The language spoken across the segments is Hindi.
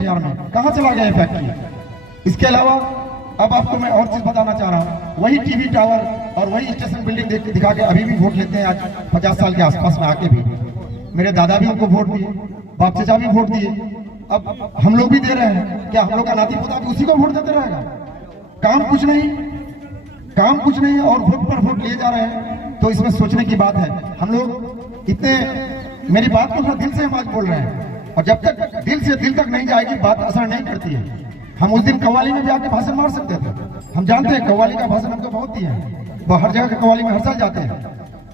में कहाँ चला गया फैक्ट्री। इसके अलावा अब आपको मैं और चीज बताना चाह रहा हूँ, वही टीवी टावर और वही स्टेशन बिल्डिंग दिखा के अभी भी वोट लेते हैं। आज 50 साल के आसपास में आके भी मेरे दादा भी उनको वोट दिए, बाप चाचा भी वोट दिए, अब हम लोग भी दे रहे हैं। क्या हम लोग का नाती पोता भी उसी को वोट देते रहेगा? काम कुछ नहीं और वोट पर वोट लिए जा रहे हैं। तो इसमें सोचने की बात है। हम लोग इतने, मेरी बात को थोड़ा दिल से हम आज बोल रहे हैं, और जब तक दिल से दिल तक नहीं जाएगी बात असर नहीं करती है। हम उस दिन कव्वाली में भी आके भाषण मार सकते थे। हम जानते हैं कव्वाली का भाषण हमको बहुत दिया है, वो हर जगह के कव्वाली में हर साल जाते हैं,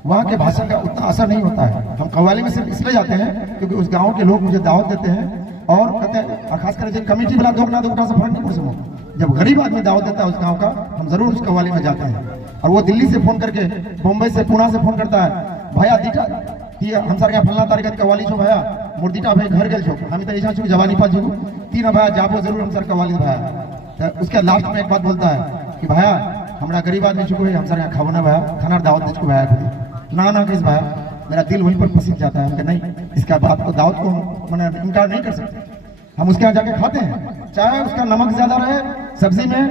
वहाँ के भाषण का उतना असर नहीं होता है। हम कव्वाली में सिर्फ इसलिए जाते हैं क्योंकि उस गांव के लोग मुझे दावत देते हैं और कहते हैं, खासकर जब कमेटी वाला दो ना दो से फर्क नहीं पड़ सकता। जब गरीब आदमी दावत देता है उस गांव का, हम जरूर उस कव्वाली में जाते हैं। और वो दिल्ली से फोन करके, बम्बई से, पुणे से फोन करता है, भैया दीटा हम सर फलना तारीख कव्वाली छो भैया मूर्तिटा भाई घर गए छो, हम तो ऐसा छू जवानी पा छू तीन भैया जाबो जरूर हम सर कव्वाली भैया। तो उसके लास्ट में एक बात बोलता है कि भैया हमारा गरीब आदमी चुको हम सर खाबो ना भैया, खाना दावत दे चुको भैया ना किस भैया। मेरा दिल वहीं पर पसीज जाता है। नहीं, इसका बात को दावत को मैंने इनकार नहीं कर सकते। हम उसके यहाँ जाके खाते हैं, चाहे उसका नमक ज्यादा रहे सब्जी में,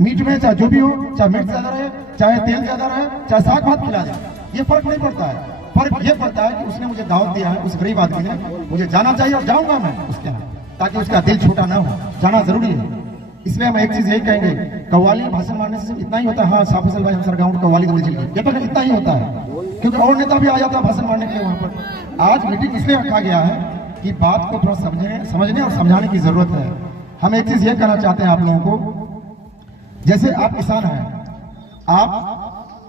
मीट में, चाहे जो भी हो, चाहे मिर्च ज्यादा रहे, चाहे तेल ज्यादा रहे, चाहे साग भात खिला जाए, ये फर्क नहीं पड़ता है। फर्क ये पड़ता है कि उसने मुझे दावत दिया है, उस गरीब आदमी ने, मुझे जाना चाहिए और जाऊंगा मैं उसके यहाँ, ताकि उसका दिल छोटा ना हो। जाना जरूरी है। इसलिए हम एक चीज यही कहेंगे, कव्वाली भाषण मारने से इतना ही होता है। हाँ साफसल भाई हम सर गाँव कव्वाली तो ये तो इतना ही होता है, क्योंकि और नेता भी आ जाता है भाषण मारने के लिए वहां पर। आज मीटिंग इसलिए रखा गया है कि बात को थोड़ा समझने और समझाने की जरूरत है। हम एक चीज ये कहना चाहते हैं आप लोगों को, जैसे आप किसान हैं, आप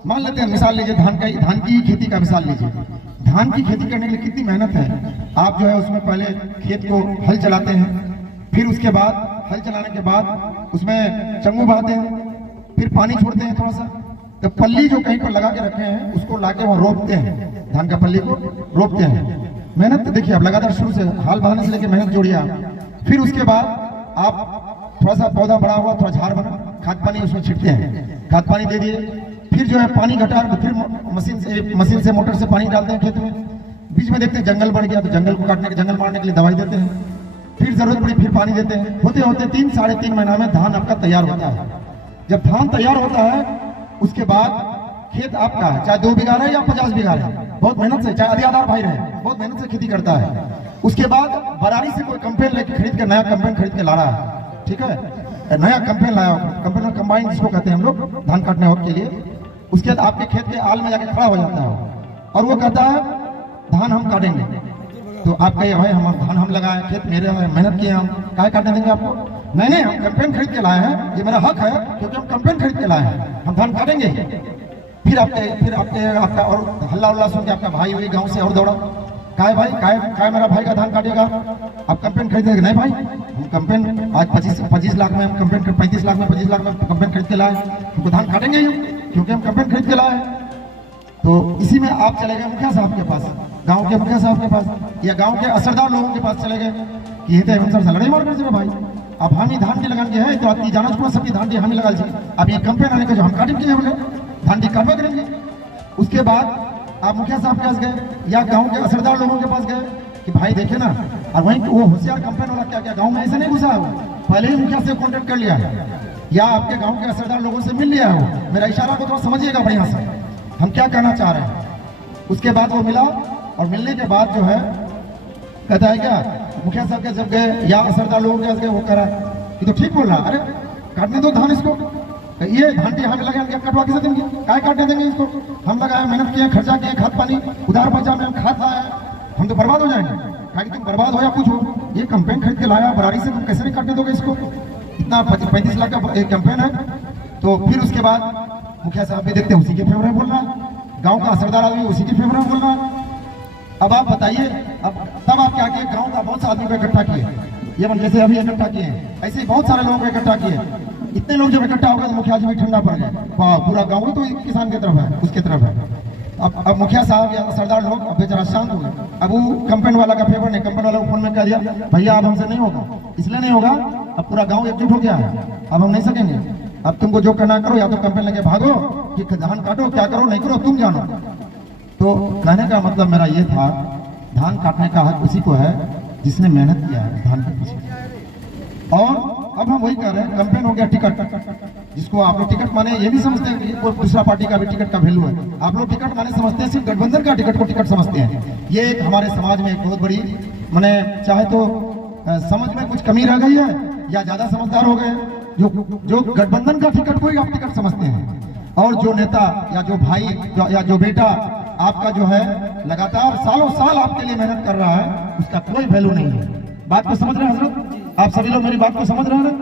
मान लेते हैं, मिसाल लीजिए धान की खेती का मिसाल लीजिए। धान की खेती करने के लिए कितनी मेहनत है। आप जो है उसमें पहले खेत को हल चलाते हैं, फिर उसके बाद हल चलाने के बाद उसमें चंगू बहाते हैं, फिर पानी छोड़ते हैं थोड़ा सा, तो पल्ली जो कहीं पर लगा के रखे हैं उसको लाके वहां रोपते हैं, धान का पल्ली को रोपते हैं। मेहनत देखिए, आप लगातार शुरू से हाल बहाने से लेकर मेहनत जोड़िए आप। फिर उसके बाद आप थोड़ा सा पौधा बड़ा हुआ, थोड़ा झाड़ बना, खाद पानी उसमें छिड़कते हैं, खाद पानी दे दिए, फिर जो है पानी घटा, फिर मशीन से मोटर से पानी डालते हैं खेत में। बीच में देखते हैं जंगल बढ़ गया तो जंगल को काटने के, जंगल मारने के लिए दवाई देते हैं, फिर जरूरत पड़ी फिर पानी देते हैं। होते होते 3 साढ़े 3 महीना में धान आपका तैयार होता है। जब धान तैयार होता है उसके बाद खेत आपका है, चाहे 2 बीघा रहे या 50 बीघा रहे, बहुत मेहनत से, चाहे अधियादार भाई रहे, बहुत मेहनत से खेती करता है। उसके बाद बरारी से कोई कंपेन लेके खरीद के, नया कंपेन खरीद के ला रहा है, ठीक है, नया कंपेन लाया, कंपेन में कंबाइन जिसको कहते हैं हम लोग धान काटने के लिए। उसके बाद आपके खेत के आल में जाके खड़ा हो जाता है और वो कहता है धान हम काटेंगे। तो आप कहिए भाई हम धान हम लगाए, खेत मेरे है, मेहनत किए, हम काहे काटने देंगे आपको? नहीं, हम कंपेन खरीद के लाए हैं, ये मेरा हक है क्योंकि हम कंपेन खरीद के लाए हैं, हम धान काटेंगे। फिर आपका और हल्ला उल्ला सुन के आपका भाई वही गांव से और दौड़ा, काय भाई काय मेरा भाई का धान काटेगा, आप कंपेन खरीदेंगे? नहीं भाई, हम कंपेन आज 25 लाख में हम कंपेन, 35 लाख में 25 लाख में कंपेन खरीद के लाए, हमको धान काटेंगे ही क्योंकि हम कंपेन खरीद के लाए। तो इसी में आप चले गए मुखिया साहब के पास, गांव के मुखिया साहब के पास, या गांव के असरदार लोगों के पास चले गए कि ये हम सर लड़ाई मार कर भाई, अब हम ही धान की लगान के है तो आपकी जाना छोड़ा सबकी धान की हम ही लगा लीजिए, अब ये कंपेन आने का जो हम काटेंगे हमने धान की काटवा करेंगे। उसके बाद आप मुखिया साहब के पास गए या गांव के असरदार लोगों के पास गए कि भाई देखे ना, और वहीं वो होशियार कंपेन वाला क्या गांव में ऐसे नहीं घुसा है, पहले ही मुखिया से कॉन्टेक्ट कर लिया है या आपके गांव के असरदार लोगों से मिल लिया है। मेरा इशारा को थोड़ा समझिएगा बढ़िया से, हम क्या कहना चाह रहे हैं। उसके बाद वो मिला और मिलने के बाद जो है कहता है क्या, मुखिया साहब के जब गए या असरदार लोगों के पास गए, वो करा कि तो ठीक बोल रहा, अरे काटने दो धान इसको, ये धान के हमें लगा कटवा कैसे देंगे, काय काटने देंगे इसको, हम लगाए, मेहनत किए, खर्चा किए, खाद पानी उधार बचा में हम खाद लाए, हम तो बर्बाद हो जाएंगे। कहा कि तुम बर्बाद हो या कुछ हो, ये कंपेन खरीद के लाया बरारी से, तुम कैसे नहीं काटने दोगे इसको, इतना 35 लाख का एक कंपेन है। तो फिर उसके बाद मुखिया साहब भी देखते हैं उसी के फेवर में बोल रहा है, गांव का असरदार आदमी उसी के फेवर में बोल रहा है। अब आप बताइए, अब तब आप क्या किए, गांव का बहुत सा आदमी को इकट्ठा किए, ये जैसे अभी इकट्ठा किए हैं, ऐसे ही बहुत सारे लोगों को इकट्ठा किए। इतने लोग जब इकट्ठा हो गए तो मुखिया जी भी ठंडा पड़ गए, पूरा गांव तो किसान की तरफ है, उसके तरफ है। अब मुखिया साहब या सरदार लोग अब बेचारा शांत हो गए। अब वो कंपेन वाला का फेवर नहीं, कंपेन वाला को फोन में कह दिया भैया अब हमसे नहीं होगा, इसलिए नहीं होगा, अब पूरा गांव एकजुट हो गया है, अब हम नहीं सकेंगे, अब तुमको जो करना करो, या तो कंपेन लेके भागो कि धान काटो, क्या करो नहीं करो तुम जानो। तो कहने का मतलब मेरा ये था, धान काटने का हक उसी को है जिसने मेहनत किया है धान के पीछे। अब हम वही कर रहे हैं, कैंपेन हो गया टिकट, जिसको आप लोग टिकट माने ये नहीं समझते हैं कि कोई दूसरा पार्टी का भी टिकट का वैल्यू है। आप लोग टिकट माने समझते हैं सिर्फ गठबंधन का टिकट को टिकट समझते हैं। ये एक हमारे समाज में एक बहुत बड़ी मैंने चाहे तो समझ में कुछ कमी रह गई है या ज्यादा समझदार हो गए जो गठबंधन का टिकट को ही आप टिकट समझते हैं, और जो नेता या जो भाई या जो बेटा आपका जो है लगातार सालों साल आपके लिए मेहनत कर रहा है, उसका कोई वैल्यू नहीं है। बात को समझ रहे हैं हजरत? आप सभी लोग मेरी बात को समझ रहे हैं?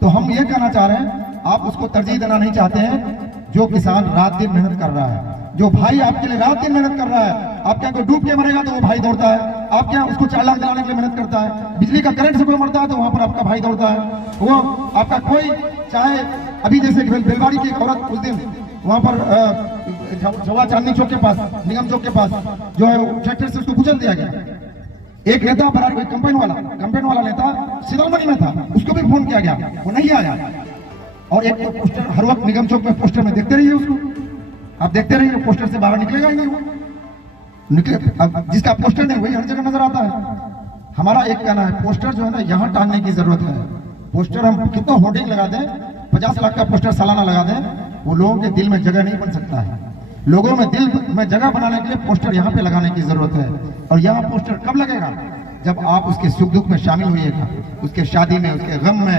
तो हम ये कहना चाह रहे हैं, आप उसको तरजीह देना नहीं चाहते हैं जो किसान रात दिन मेहनत कर रहा है, जो भाई आपके लिए रात दिन मेहनत कर रहा है। आपके यहाँ कोई डूब के मरेगा तो वो भाई दौड़ता है, आपके यहाँ उसको 4 लाख दिलाने के लिए मेहनत करता है। बिजली का करंट से कोई मरता है तो वहां पर आपका भाई दौड़ता है। वो आपका कोई चाहे अभी जैसे बेलवाड़ी की एक औरत उस दिन वहां पर जवा चांदनी चौक के पास, निगम चौक के पास जो है ट्रैक्टर से उसको कुचल दिया गया। एक नेता कंपेन वाला नेता सिदलमणि में था, उसको भी फोन किया गया, वो नहीं आया। और एक तो पोस्टर हर वक्त निगम चौक में पोस्टर में देखते रहिए उसको, आप देखते रहिए, पोस्टर से बाहर निकलेगा ही नहीं वो निकले। अब जिसका पोस्टर नहीं वही हर जगह नजर आता है। हमारा एक कहना है, पोस्टर जो है ना यहाँ टांगने की जरूरत है। पोस्टर हम कितना होर्डिंग लगा दें, 50 लाख का पोस्टर सालाना लगा दें, वो लोगों के दिल में जगह नहीं बन सकता है। लोगों में दिल में जगह बनाने के लिए पोस्टर यहाँ पे लगाने की जरूरत है। और यहाँ पोस्टर कब लगेगा? जब आप उसके सुख दुख में शामिल होइएगा, उसके शादी में, उसके गम में,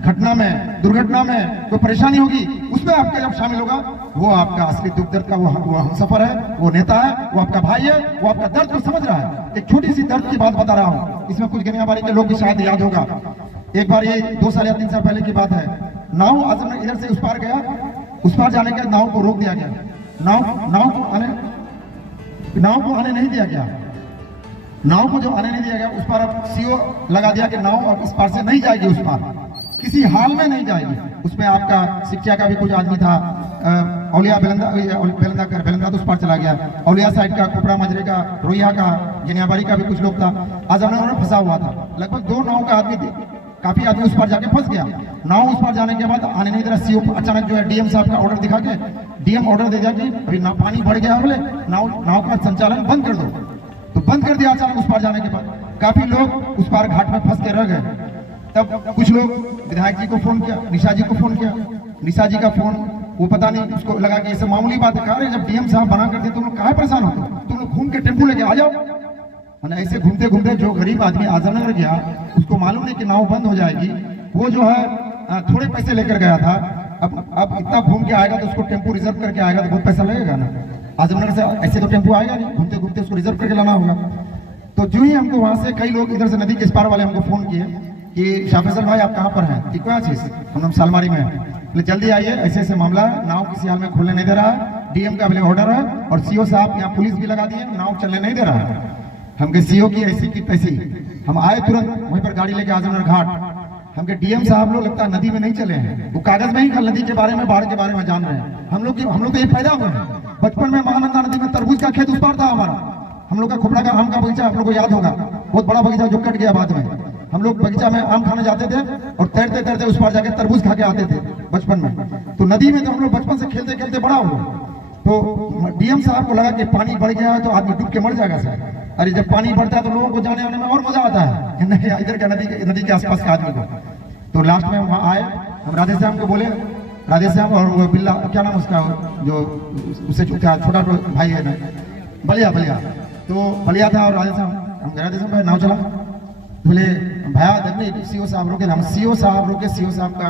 घटना में, दुर्घटना में कोई परेशानी होगी, उसमें आपके जब शामिल होगा, वो आपका असली दुख दर्द का वो हमसफर है, वो नेता है, वो आपका भाई है, वो आपका दर्द को समझ रहा है। एक छोटी सी दर्द की बात बता रहा हूँ, इसमें कुछ गनियाबारी के लोग भी शायद याद होगा। एक बार ये 2 साल या 3 साल पहले की बात है, नाव आजम इधर से उस पार गया, उस पार जाने के नाव को रोक दिया गया, नाव को आने नहीं दिया गया। नाव को जो आने नहीं दिया गया, उस पार अब सीओ लगा दिया कि नाव अब इस पार से नहीं जाएगी, उस पार किसी हाल में नहीं जाएगी। उसमें आपका शिक्षा का भी कुछ आदमी था, औलिया बेलंदा तो उस पार चला गया, औलिया साइड का, कुपड़ा मजरे का, रोहिया का, जनियाबाड़ी का भी कुछ लोग था। आज उन्होंने फंसा हुआ था, लगभग 2 नाव का आदमी, काफी आदमी उस पार जाके फंस गया। नाव उस पार जाने के बाद आने नहीं दे रहा। सीओ अचानक जो है डीएम साहब का ऑर्डर दिखा के डीएम ऑर्डर दे दिया कि अभी पानी बढ़ गया, बोले नाव का संचालन बंद कर दो। तो बंद कर दिया अचानक उस पार जाने के बाद। काफी लोग उस पार घाट में फंस के रह गए। तब कुछ लोग विधायक जी को फोन किया, निशा जी को फोन किया। निशा जी का फोन वो पता नहीं, उसको लगा कि ये मामूली बात है। कहा जब डीएम साहब बना करते तुम लोग काहे परेशान होते, तुम लोग घूम के टेम्पो लेके आ जाओ। ऐसे घूमते घूमते जो गरीब आदमी आजमनगर गया, उसको मालूम नहीं कि नाव बंद हो जाएगी। वो जो है थोड़े पैसे लेकर गया था। अब इतना घूम के आएगा तो उसको टेम्पो रिजर्व करके आएगा तो बहुत पैसा लगेगा ना। आजमनगर से ऐसे तो टेम्पो आएगा नहीं, घूमते घूमते उसको रिजर्व करके लाना होगा। तो जो ही हमको वहां से कई लोग इधर से नदी के इस पार वाले हमको फोन किए कि शाह फैसल भाई आप कहाँ पर हैं? ठीक है चीज, हम सालमारी में हैं। जल्दी आइए, ऐसे ऐसे मामला है, नाव किसी हाल में खुलने नहीं दे रहा है, डीएम का ऑर्डर है और सीओ साहब यहाँ पुलिस भी लगा दिए, नाव चलने नहीं दे रहा है। हमके सीओ की ऐसी की तैसी, हम आए तुरंत वहीं पर गाड़ी लेके आजमनगर घाट। हमके डीएम साहब लोग लगता है नदी में नहीं चले हैं, वो कागज में ही कल नदी के बारे में, बाढ़ के बारे में जान रहे हैं। हम लोग तो ये फायदा हुआ है। बचपन में महानंदा नदी में तरबूज का खेत उस पार था हमारा, हम लोग का खुपड़ा का आम का बगीचा आप लोग को याद होगा, बहुत बड़ा बगीचा जो कट गया बाद में। हम लोग बगीचा में आम खाने जाते थे और तैरते तैरते उस पार जाके तरबूज खा के आते थे बचपन में। तो नदी में तो हम लोग बचपन से खेलते खेलते बड़ा हुआ। तो डीएम साहब को लगा कि पानी बढ़ गया है तो आदमी डूब के मर जाएगा सर। अरे जब पानी बढ़ता है तो लोगों को जाने आने में और मजा आता है, नहीं इधर का नदी के आसपास का आदमी को। तो लास्ट में वहाँ आए, हम राधे श्याम को बोले, राधे श्याम और वो बिल्ला क्या नाम उसका, जो उससे छोटा भाई है ना, बलिया। तो बलिया था और राधे श्याम, हम राधे श्याम भाई नाव चला, बोले भैया देखिए सीओ साहब रोके, हम सीओ साहब रोके। सीओ साहब का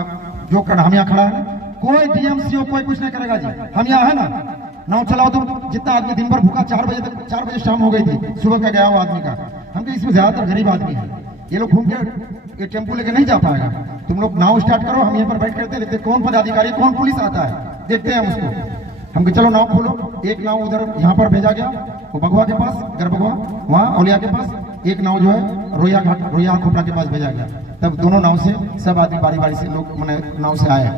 जो हम यहाँ खड़ा है, कोई डीएम सीओ कोई कुछ नहीं करेगा जी, हम यहाँ है ना, नाव चलाओ। तो जितना आदमी दिन भर भूखा 4 बजे तक, 4 बजे शाम हो गई थी सुबह का गया हुआ आदमी का। हम इसमें ज्यादातर गरीब आदमी है, ये लोग घूम के टेम्पो लेके नहीं जा पाएगा। तुम लोग नाव स्टार्ट करो, हम यहाँ पर बैठ करते देखते कौन पदाधिकारी कौन पुलिस आता है, देखते हैं उसको। हम चलो नाव खोलो। एक नाव उधर यहाँ पर भेजा गया, वो बगवा के पास, गरबगवा वहाँ औलिया के पास। एक नाव जो है रोहिया घाट, रोहिया खुपड़ा के पास भेजा गया। तब दोनों नाव से सब आदमी बारी बारी से लोग मैंने नाव से आए।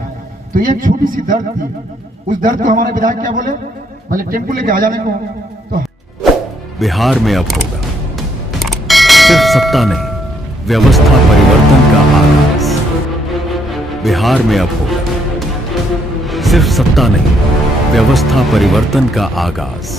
तो ये छोटी सी दर्द थी, उस दर्द को हमारे विधायक क्या बोले, भले टेम्पो लेके आ जाने को। तो बिहार में अब होगा सिर्फ सत्ता नहीं, व्यवस्था परिवर्तन का आगाज। बिहार में अब होगा सिर्फ सत्ता नहीं, व्यवस्था परिवर्तन का आगाज।